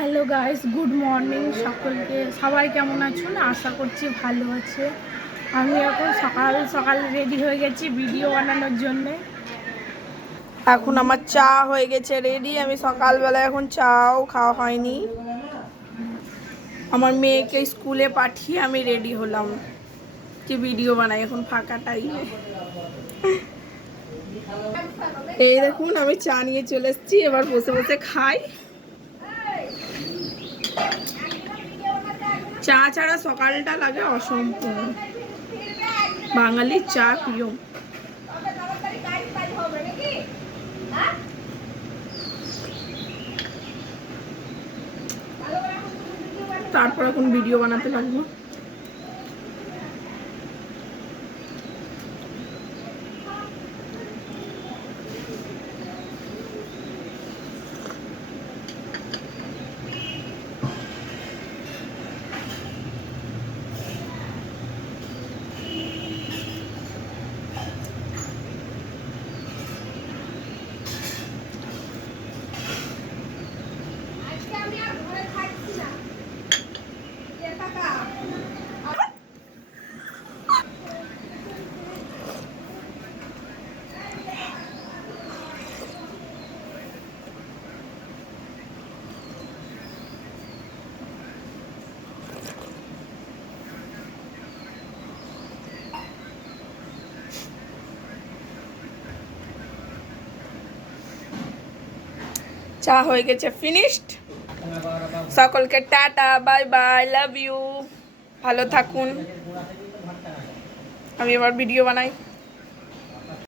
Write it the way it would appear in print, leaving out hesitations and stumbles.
Hello guys, good morning সকলকে। সবাই কেমন আছো? না আশা করছি ভালো আছে। আমি এখন সকাল সকাল রেডি হয়ে গেছি ভিডিও বানানোর জন্যে। এখন আমার চা হয়ে গেছে রেডি। আমি সকালবেলা এখন চাও খাওয়া হয়নি। আমার মেয়েকে স্কুলে পাঠিয়ে আমি রেডি হলাম যে ভিডিও বানাই এখন ফাঁকা টাইমে। এই দেখুন আমি চা নিয়ে চলে এসেছি, এবার বসে বসে খাই। চা ছাড়া সকালটা লাগে অসম্পূর্ণ। বাঙালির চা প্রিয়। তারপর এখন ভিডিও বানাতে লাগবো। চা হয়ে গেছে, ফিনিশড। সকলকে টাটা, বাই বাই, লাভ ইউ। ভালো থাকুন। আমি এবার ভিডিও বানাই।